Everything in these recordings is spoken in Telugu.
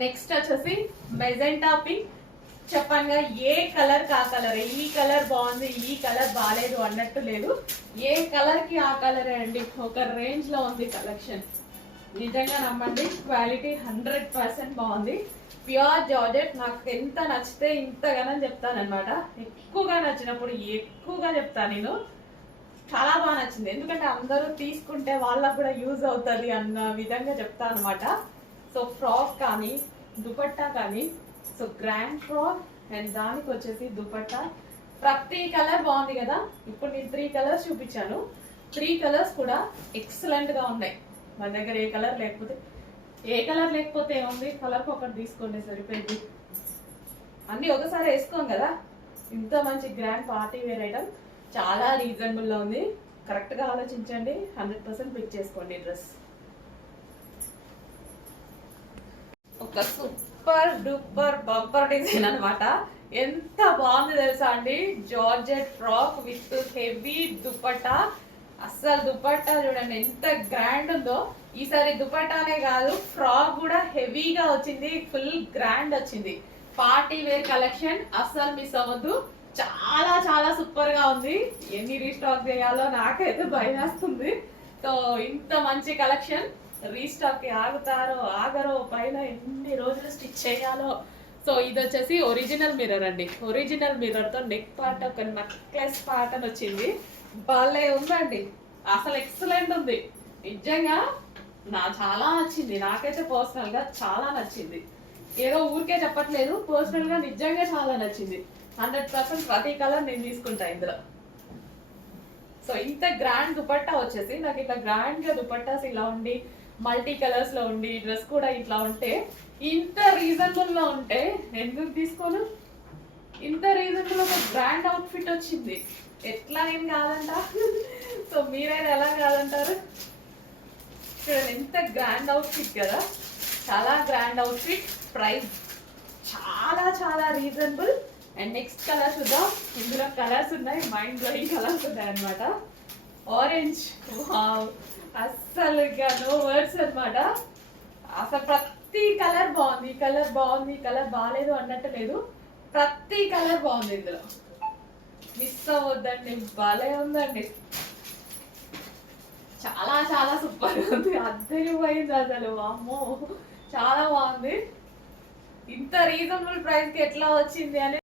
నెక్స్ట్ వచ్చేసి మెజెంటా పింక్. చెప్పంగా ఏ కలర్ కా కలర్, ఈ కలర్ బాగుంది ఈ కలర్ బాగాలేదు అన్నట్టు లేదు. ఏ కలర్ కి ఆ కలరే అండి. ఒక రేంజ్ లో ఉంది కలెక్షన్. నిజంగా నమ్మండి, క్వాలిటీ 100% బాగుంది. Pure georgette. నాకు ఎంత నచ్చితే ఇంతగానో చెప్తానమాట. ఎక్కువగా నచ్చినప్పుడు ఎక్కువగా చెప్తాను నేను. చాలా బాగా నచ్చింది, ఎందుకంటే అందరూ తీసుకుంటే వాళ్ళకు కూడా యూజ్ అవుతుంది అన్న విధంగా చెప్తా అనమాట. సో ఫ్రాక్ కానీ దుపట్టా కానీ, సో గ్రాండ్ ఫ్రాక్ అండ్ దానికి వచ్చేసి దుపట్టా. ప్రతి కలర్ బాగుంది కదా. ఇప్పుడు నేను 3 కలర్స్ చూపించాను. 3 కలర్స్ కూడా ఎక్సలెంట్ గా ఉన్నాయి. మన దగ్గర ఏ కలర్ లేకపోతే ఏముంది, కలర్ ఒకటి తీసుకోండి సరిపోయింది. అన్ని ఒకసారి వేసుకోం కదా. ఇంత మంచి గ్రాండ్ పార్టీ వేర్ ఐటమ్ చాలా రీజనబుల్ లో ఉంది. కరెక్ట్ గా ఆలోచించండి, 100% పిక్ చేసుకోండి డ్రెస్. ఒక సూపర్ డూపర్ బంపర్ డిజైన్ అనమాట. ఎంత బాగుంది తెలుసా అండి. Georgette frock with heavy dupatta. అస్సలు దుపట్టా చూడండి ఎంత గ్రాండ్ ఉందో. ఈసారి దుపట్టానే కాదు, ఫ్రాక్ కూడా హెవీగా వచ్చింది, ఫుల్ గ్రాండ్ వచ్చింది. పార్టీ వేర్ కలెక్షన్ అస్సలు మిస్ అవ్వద్దు. చాలా చాలా సూపర్ గా ఉంది. ఎన్ని రీస్టాక్ చేయాలో నాకైతే భయం వేస్తుంది. సో ఇంత మంచి కలెక్షన్ రీస్టాక్ కి ఆగరో పైన ఎన్ని రోజులు స్టిచ్ చేయాలో. సో ఇది వచ్చేసి ఒరిజినల్ మిర్రర్ అండి. ఒరిజినల్ మిర్రర్ తో నెక్ పార్ట్ ఒక నెక్లెస్ పార్ట్ అని వచ్చింది. భలే ఉందండి, అసలు ఎక్సలెంట్ ఉంది. నిజంగా చాలా నచ్చింది. నాకైతే పర్సనల్ గా చాలా నచ్చింది. ఏదో ఊరికే చెప్పట్లేదు, పర్సనల్ గా నిజంగా చాలా నచ్చింది. 100% ప్రతి కలర్ నేను తీసుకుంటా ఇందులో. సో ఇంత గ్రాండ్ దుపట్టా వచ్చేసి నాకు ఇట్లా గ్రాండ్ గా దుపట్టాస్ ఇలా ఉండి, మల్టీ కలర్స్ లో ఉండి, డ్రెస్ కూడా ఇట్లా ఉంటే, ఇంత రీజనబుల్ లో ఉంటే ఎందుకు తీసుకోను. ఇంత రీజనబుల్ ఒక గ్రాండ్ అవుట్ఫిట్ వచ్చింది, ఎట్లా నేను కాదంట. సో మీరైనా ఎలా కాదంటారు. చూడండి ఎంత గ్రాండ్ అవుట్ఫిట్ కదా, చాలా గ్రాండ్ అవుట్ఫిట్. ప్రైస్ చాలా చాలా రీజనబుల్. అండ్ నెక్స్ట్ కలర్ చూద్దాం. ఇందులో కలర్స్ ఉన్నాయి, మైండ్ బ్లోయింగ్ కలర్స్ ఉన్నాయి అనమాట. ఆరెంజ్, అస్సలు నో వర్డ్స్ అనమాట. అసలు ప్రతి కలర్ బాగుంది. ఈ కలర్ బాగుంది, ఈ కలర్ బాగాలేదు అన్నట్టు లేదు. ప్రతి కలర్ బాగుంది ఇందులో, మిస్ అవ్వద్దండి. భలే ఉందండి, చాలా చాలా సూపర్ ఉంది. అద్దరిపోయింది అసలు, అమ్మో చాలా బాగుంది. ఇంత రీజనబుల్ ప్రైస్ కి ఎట్లా వచ్చింది అని.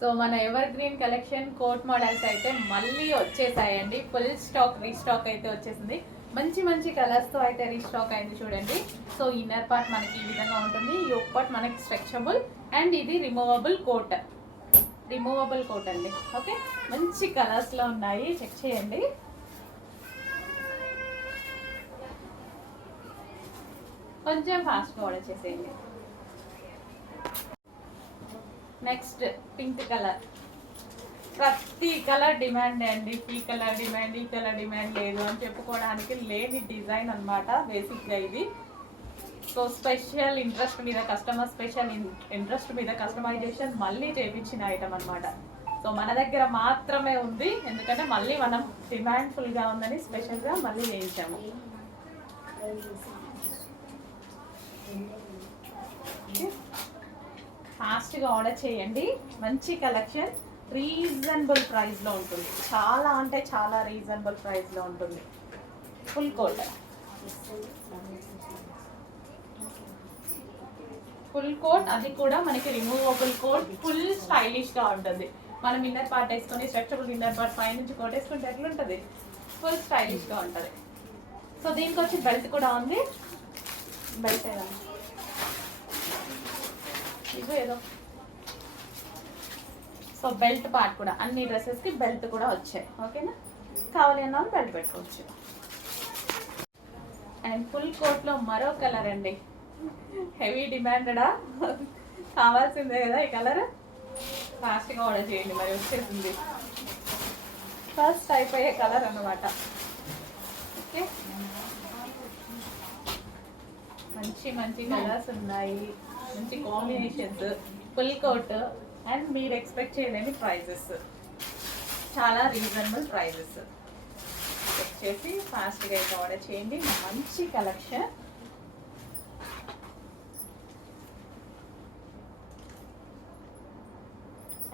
సో మన evergreen collection coat models అయితే మళ్ళీ వచ్చేసాయండి. ఫుల్ స్టాక్ రీస్టాక్ అయితే వచ్చేసింది. మంచి మంచి కలర్స్ తో అయితే రీస్టాక్ అయింది చూడండి. సో ఇన్నర్ పార్ట్ మనకి ఈ విధంగా ఉంటుంది, యోక్ పార్ట్ మనకి స్ట్రెచబుల్, అండ్ ఇది రిమూవబుల్ కోట్ అండి. ఓకే, మంచి కలర్స్ లో ఉన్నాయి, చెక్ చేయండి. కొంచెం ఫాస్ట్గా ఆర్డర్ చేసేయండి. Next pink colour. ప్రతి కలర్ డిమాండ్ అండి. ఈ కలర్ డిమాండ్, ఈ కలర్ డిమాండ్ లేదు అని చెప్పుకోవడానికి లేని డిజైన్ అనమాట బేసిక్గా ఇది. సో స్పెషల్ ఇంట్రెస్ట్ మీద కస్టమైజేషన్ మళ్ళీ చేయించిన ఐటమ్ అనమాట. సో మన దగ్గర మాత్రమే ఉంది, ఎందుకంటే మళ్ళీ మనం డిమాండ్ఫుల్గా ఉందని స్పెషల్గా మళ్ళీ చేయించాము. ఫాస్ట్గా ఆర్డర్ చేయండి. మంచి కలెక్షన్, రీజనబుల్ ప్రైస్లో ఉంటుంది. చాలా అంటే చాలా రీజనబుల్ ప్రైస్లో ఉంటుంది. ఫుల్ కోట్, అది కూడా మనకి రిమూవబుల్ కోట్. ఫుల్ స్టైలిష్గా ఉంటుంది. మనం ఇన్నర్ పార్ట్ వేసుకొని స్ట్రక్చరబుల్ ఇన్నర్ పార్ట్ పై నుంచి కోట్ వేసుకుంటే ఎట్లుంటుంది, ఫుల్ స్టైలిష్గా ఉంటుంది. సో దీనికి వచ్చి బెల్ట్ కూడా ఉంది. బెల్ట్ ఏదో సో బెల్ట్ పార్ట్ కూడా అన్ని డ్రెస్సెస్కి బెల్ట్ కూడా వచ్చాయి. ఓకేనా, కావాలి అన్నా బెల్ట్ పెట్టుకోవచ్చు. అండ్ ఫుల్ కోట్లో మరో కలర్ అండి, హెవీ డిమాండెడా, కావాల్సిందే కదా ఈ కలర్. ఫాస్ట్గా ఆర్డర్ చేయండి, మరి వచ్చేసింది. ఫస్ట్ అయిపోయే కలర్ అన్నమాట. ఓకే, మంచి మంచి కలర్స్ ఉన్నాయి, మంచి కాంబినేషన్స్, ఫుల్ కోట్. అండ్ మీరు ఎక్స్పెక్ట్ చేయలేని ప్రైజెస్, చాలా రీజనబుల్ ప్రైజెస్. చెక్ చేసి ఫాస్ట్గా అయితే ఆర్డర్ చేయండి. మంచి కలెక్షన్.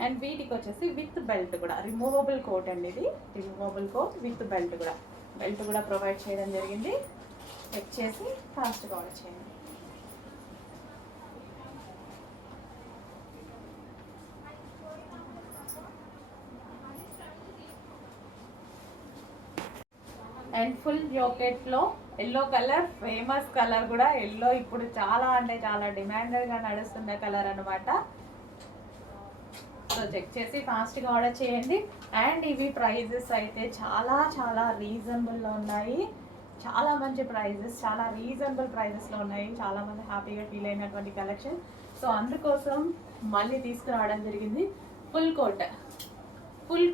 అండ్ వీటికి వచ్చేసి విత్ బెల్ట్ కూడా, రిమూవబుల్ కోట్ అండి ఇది, రిమూవబుల్ కోట్ విత్ బెల్ట్ కూడా ప్రొవైడ్ చేయడం జరిగింది. చెక్ చేసి ఫాస్ట్గా ఆర్డర్ చేయండి. అండ్ ఫుల్ జాకెట్లో ఎల్లో కలర్, ఫేమస్ కలర్ కూడా, ఎల్లో ఇప్పుడు చాలా అంటే చాలా డిమాండెడ్గా నడుస్తున్న కలర్ అనమాట. సో చెక్ చేసి ఫాస్ట్గా ఆర్డర్ చేయండి. అండ్ ఇవి ప్రైజెస్ అయితే చాలా చాలా రీజనబుల్లో ఉన్నాయి, చాలా మంచి ప్రైజెస్, చాలా రీజనబుల్ ప్రైజెస్లో ఉన్నాయి. చాలామంది హ్యాపీగా ఫీల్ అయినటువంటి కలెక్షన్. సో అందుకోసం మళ్ళీ తీసుకురావడం జరిగింది. ఫుల్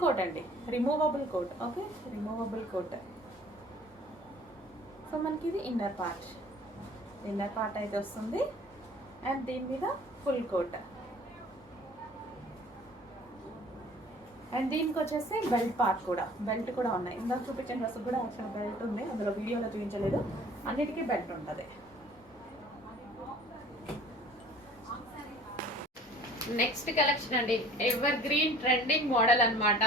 కోట్ అండి, removable coat. Okay, removable coat. So మనకి ఇది ఇన్నర్ పార్ట్ అయితే వస్తుంది. అండ్ దీని మీద ఫుల్ కోట్. అండ్ దీనికి వచ్చేసి బెల్ట్ కూడా ఉన్నాయి. ఇందాక చూపించిన డ్రెస్ కూడా అసలు బెల్ట్ ఉంది, అందులో వీడియోలో చూపించలేదు. అన్నిటికీ బెల్ట్ ఉంటుంది. నెక్స్ట్ కలెక్షన్ అండి, ఎవర్ గ్రీన్ ట్రెండింగ్ మోడల్ అనమాట.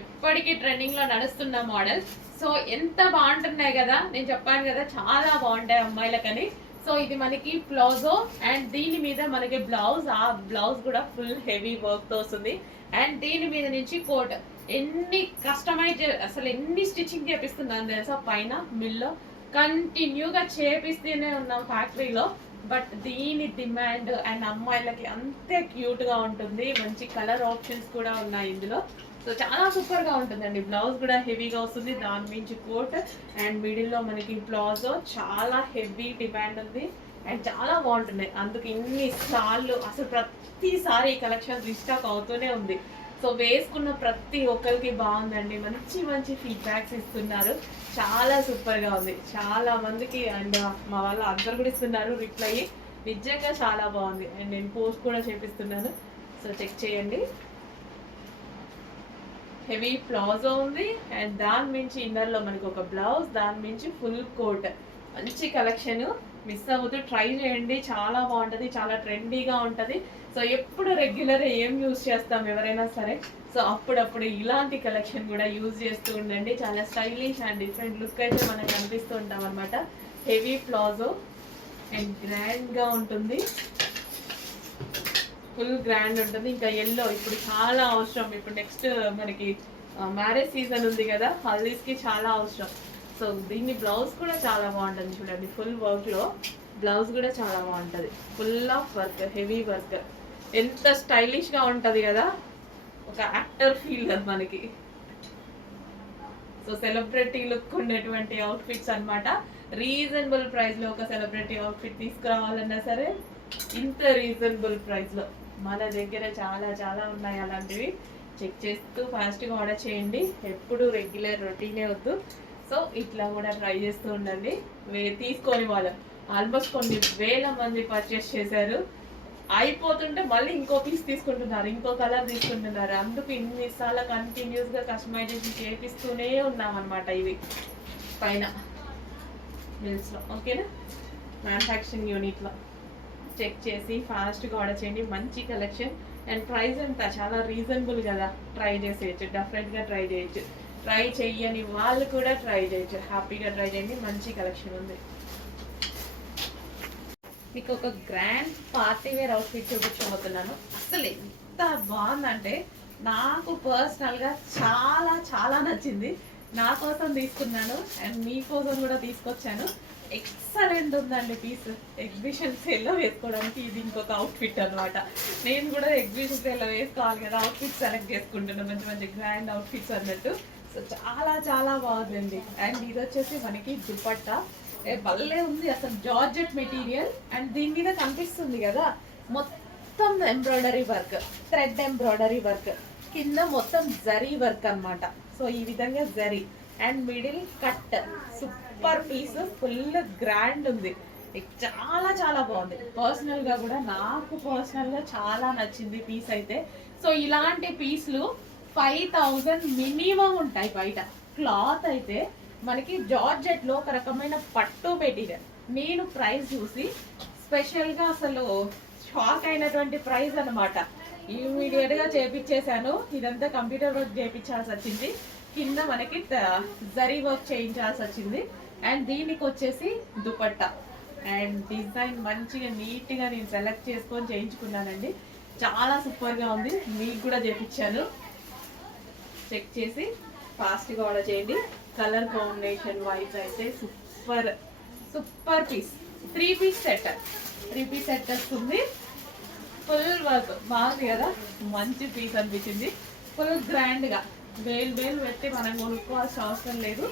ఎప్పటికీ ట్రెండింగ్లో నడుస్తున్న మోడల్. సో ఎంత బాగుంటున్నాయి కదా, నేను చెప్పాను కదా చాలా బాగుంటాయి అమ్మాయిలకని. సో ఇది మనకి ప్లాజో అండ్ దీని మీద మనకి బ్లౌజ్, ఆ బ్లౌజ్ కూడా ఫుల్ హెవీ వర్క్తో వస్తుంది. అండ్ దీని మీద నుంచి కోట్. ఎన్ని కస్టమైజ్, అసలు ఎన్ని స్టిచ్చింగ్ చేపిస్తున్నాను తెలుసా, పైన మిల్లో కంటిన్యూగా చేపిస్తూనే ఉన్నాం ఫ్యాక్టరీలో. బట్ దీని డిమాండ్ అండ్ అమ్మాయిలకి అంతే క్యూట్గా ఉంటుంది. మంచి కలర్ ఆప్షన్స్ కూడా ఉన్నాయి ఇందులో. సో చాలా సూపర్గా ఉంటుందండి. బ్లౌజ్ కూడా హెవీగా వస్తుంది, దాని మించి కోట్ అండ్ మిడిల్లో మనకి ప్లాజో. చాలా హెవీ డిమాండ్ ఉంది అండ్ చాలా బాగుంటున్నాయి. అందుకు ఇన్ని సార్లు అసలు ప్రతిసారి ఈ కలెక్షన్ రీస్టాక్ అవుతూనే ఉంది. సో వేసుకున్న ప్రతి ఒక్కరికి బాగుందండి, మంచి మంచి ఫీడ్బ్యాక్స్ ఇస్తున్నారు. చాలా సూపర్గా ఉంది. చాలా మందికి అండ్ మా వాళ్ళు అందరు కూడా ఇస్తున్నారు రిప్లై. నిజంగా చాలా బాగుంది. అండ్ నేను పోస్ట్ కూడా చేపిస్తున్నాను. సో చెక్ చేయండి. హెవీ ప్లాజో ఉంది అండ్ దాని మించి ఇన్నర్లో మనకి ఒక బ్లౌజ్, దాని మించి ఫుల్ కోట్. మంచి కలెక్షన్, మిస్ అవ్వద్దు, ట్రై చేయండి. చాలా బాగుంటుంది, చాలా ట్రెండీగా ఉంటుంది. సో ఎప్పుడు రెగ్యులర్ ఏం యూజ్ చేస్తాం ఎవరైనా సరే, సో అప్పుడప్పుడు ఇలాంటి కలెక్షన్ కూడా యూజ్ చేస్తూ ఉండండి. చాలా స్టైలిష్ అండ్ డిఫరెంట్ లుక్ అయితే మనకు కనిపిస్తూ ఉంటాం అనమాట. హెవీ ప్లాజో అండ్ గ్రాండ్గా ఉంటుంది, ఫుల్ గ్రాండ్ ఉంటుంది. ఇంకా ఎల్లో ఇప్పుడు చాలా అవసరం. ఇప్పుడు నెక్స్ట్ మనకి మ్యారేజ్ సీజన్ ఉంది కదా, హల్దీస్కి చాలా అవసరం. సో దీన్ని బ్లౌజ్ కూడా చాలా బాగుంటుంది చూడండి, ఫుల్ వర్క్లో బ్లౌజ్ కూడా చాలా బాగుంటుంది. Full of work, heavy work, ఎంత స్టైలిష్గా ఉంటుంది కదా, ఒక యాక్టర్ ఫీల్ కదా మనకి. సో సెలబ్రిటీ లుక్ ఉండేటువంటి అవుట్ఫిట్స్ అనమాట. రీజనబుల్ ప్రైస్లో ఒక సెలబ్రిటీ అవుట్ఫిట్ తీసుకురావాలన్నా సరే ఇంత రీజనబుల్ ప్రైస్లో మన దగ్గర చాలా చాలా ఉన్నాయి అలాంటివి. చెక్ చేస్తూ ఫాస్ట్గా ఆర్డర్ చేయండి. ఎప్పుడు రెగ్యులర్ రొటీనే వద్దు. సో ఇట్లా కూడా ట్రై చేస్తూ ఉండండి. తీసుకొని వాళ్ళు ఆల్మోస్ట్ కొన్ని వేల మంది పర్చేస్ చేశారు. అయిపోతుంటే మళ్ళీ ఇంకో పీస్ తీసుకుంటున్నారు, ఇంకో కలర్ తీసుకుంటున్నారు. అందుకు ఇన్నిసార్లు కంటిన్యూస్గా కస్టమైజేషన్ చేపిస్తూనే ఉన్నాం అనమాట. ఇవి పైన మిల్స్లో, ఓకేనా, మ్యానుఫ్యాక్చరింగ్ యూనిట్లో. చెక్ చేసి ఫాస్ట్గా ఆర్డర్ చేయండి. మంచి కలెక్షన్ అండ్ ప్రైస్ అంతా చాలా రీజనబుల్ కదా, ట్రై చేసేయచ్చు, డెఫినెట్గా ట్రై చేయొచ్చు. ట్రై చెయ్యని వాళ్ళు కూడా ట్రై చేయొచ్చు, హ్యాపీగా ట్రై చేయండి. మంచి కలెక్షన్ ఉంది. మీకు ఒక గ్రాండ్ పార్టీ వేర్ అవుట్ఫిట్ చూపించబోతున్నాను. అసలు ఎంత బాగుందంటే నాకు పర్సనల్గా చాలా చాలా నచ్చింది. నా కోసం తీసుకున్నాను అండ్ మీకోసం కూడా తీసుకొచ్చాను. ఎక్సలెంట్ ఉందండి పీస్. ఎగ్జిబిషన్ సేల్లో వేసుకోవడానికి ఇది ఇంకొక అవుట్ఫిట్ అనమాట. నేను కూడా ఎగ్జిబిషన్ సేల్లో వేసుకోవాలి కదా, అవుట్ఫిట్ సెలెక్ట్ చేసుకుంటున్నాను, మంచి మంచి గ్రాండ్ అవుట్ఫిట్స్ అన్నట్టు. సో చాలా చాలా బాగుందండి. అండ్ ఇది వచ్చేసి మనకి దుపట్టా భలే ఉంది, అసలు జార్జెట్ మెటీరియల్. అండ్ దీని మీద కనిపిస్తుంది కదా మొత్తం embroidery work, thread embroidery work, కింద మొత్తం జరీ వర్క్ అనమాట. సో ఈ విధంగా zari and middle cut. Super piece, full grand ఉంది, చాలా చాలా బాగుంది. పర్సనల్గా కూడా నాకు పర్సనల్గా చాలా నచ్చింది పీస్ అయితే. సో ఇలాంటి పీస్లు 5000 మినిమం ఉంటాయి బయట. క్లాత్ అయితే మనకి జార్జెట్లో ఒక రకమైన పట్టు మెటీరియల్. నేను ప్రైస్ చూసి స్పెషల్గా అసలు షాక్ అయినటువంటి ప్రైస్ అనమాట. ఇమీడియట్ గా చేపించేశాను. ఇదంతా కంప్యూటర్ వర్క్ చేయించాల్సి వచ్చింది. కింద మనకి జరీ వర్క్ చేయించాల్సి వచ్చింది. అండ్ దీనికి వచ్చేసి దుపట్టా అండ్ డిజైన్ మంచిగా నీట్గా నేను సెలెక్ట్ చేసుకొని చేయించుకున్నానండి. చాలా సూపర్గా ఉంది. మీకు కూడా చేయించాను. చెక్ చేసి ఫాస్ట్గా ఆర్డర్ చేయండి. కలర్ కాంబినేషన్ వైజ్ అయితే super super piece. 3 piece set వస్తుంది. ఫుల్ వర్క్ బాగుంది కదా, మంచి పీస్ అనిపించింది. ఫుల్ గ్రాండ్గా వేలు పెట్టి మనం కొనుక్కోవాల్సిన అవసరం లేదు.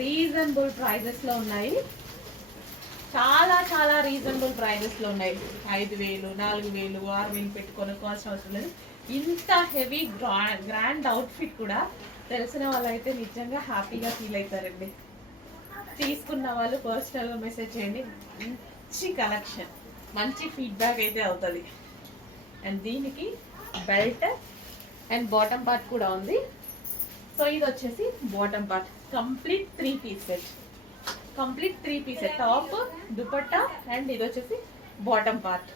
రీజనబుల్ ప్రైజెస్లో ఉన్నాయి. చాలా చాలా రీజనబుల్ ప్రైజెస్లో ఉన్నాయి. 5,000, 4,000, 6,000 పెట్టి కొనుక్కోవాల్సిన అవసరం లేదు. ఇంత హెవీ గ్రాండ్ అవుట్ఫిట్ కూడా తెలిసిన వాళ్ళైతే నిజంగా హ్యాపీగా ఫీల్ అవుతారండి. తీసుకున్న వాళ్ళు పర్సనల్గా మెసేజ్ చేయండి. మంచి కలెక్షన్, మంచి ఫీడ్బ్యాక్ అయితే అవుతుంది. అండ్ దీనికి బెల్ట్ అండ్ బాటమ్ పార్ట్ కూడా ఉంది. సో ఇది వచ్చేసి bottom part. Complete 3 piece set. Top, dupatta and ఇది వచ్చేసి bottom part.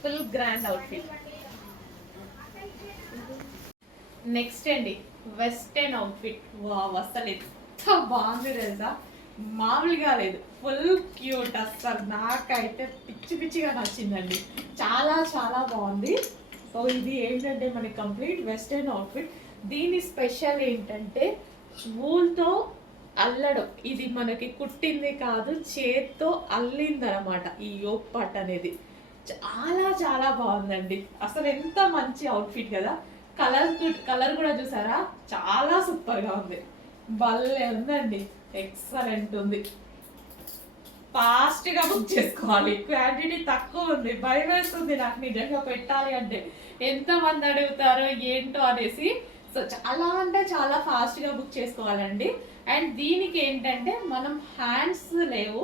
Full grand outfit. Next అండి వెస్టర్న్ అవుట్ఫిట్. వావ్, అసలు ఎంత బాగుంది తెలుసా, మామూలుగా లేదు. Full cute. అసలు నాకైతే పిచ్చిగా నచ్చిందండి. చాలా చాలా బాగుంది. సో ఇది ఏంటంటే మనకి కంప్లీట్ వెస్టర్న్ అవుట్ఫిట్. దీని స్పెషల్ ఏంటంటే వూల్తో అల్లడం. ఇది మనకి కుట్టింది కాదు, చేత్తో అల్లింది అనమాట ఈ యోక్ పార్ట్ అనేది. చాలా చాలా బాగుందండి. అసలు ఎంత మంచి అవుట్ఫిట్ కదా. కలర్ కూడా చూసారా, చాలా సూపర్గా ఉంది. భలే ఉందండి, ఎక్సలెంట్ ఉంది. ఫాస్ట్గా బుక్ చేసుకోవాలి. క్వాంటిటీ తక్కువ ఉంది. భయం వేస్తుంది నాకు నిజంగా పెట్టాలి అంటే. ఎంతమంది అడుగుతారో ఏంటో అనేసి. సో చాలా అంటే చాలా ఫాస్ట్గా బుక్ చేసుకోవాలండి. అండ్ దీనికి ఏంటంటే మనం హ్యాండ్స్ లేవు,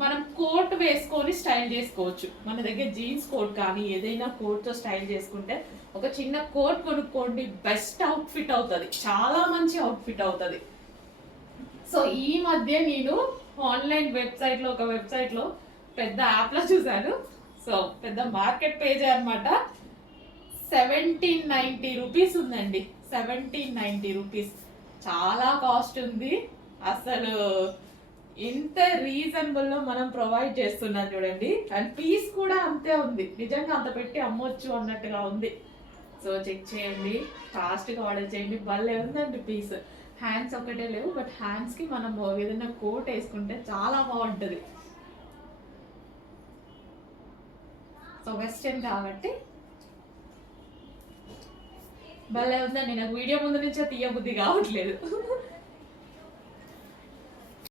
మనం కోట్ వేసుకొని స్టైల్ చేసుకోవచ్చు. మన దగ్గర జీన్స్ కోట్ కానీ ఏదైనా కోట్తో స్టైల్ చేసుకుంటే, ఒక చిన్న కోట్ కొనుక్కోండి, బెస్ట్ అవుట్ఫిట్ అవుతుంది. చాలా మంచి అవుట్ఫిట్ అవుతుంది. సో ఈ మధ్య నేను ఆన్లైన్ వెబ్సైట్లో ఒక వెబ్సైట్లో పెద్ద యాప్లో చూశాను. సో పెద్ద మార్కెట్ పేజ్ అనమాట. 1790 రూపీస్ ఉందండి. 1790 రూపీస్ చాలా కాస్ట్ ఉంది. అసలు ఇంత రీజనబుల్లో మనం ప్రొవైడ్ చేస్తున్నాం చూడండి. అండ్ పీస్ కూడా అంతే ఉంది. నిజంగా అంత పెట్టి అమ్మొచ్చు అన్నట్టుగా ఉంది. సో చెక్ చేయండి, ఫాస్ట్గా ఆర్డర్ చేయండి. భలే ఉందండి పీస్. హ్యాండ్స్ ఒకటే లేవు, బట్ హ్యాండ్స్కి మనం ఏదైనా కోట్ వేసుకుంటే చాలా బాగుంటుంది. సో వెస్టర్న్ కాబట్టి భలే ఉందండి. నాకు వీడియో ముందు నుంచే తీయబుద్ధి కావట్లేదు.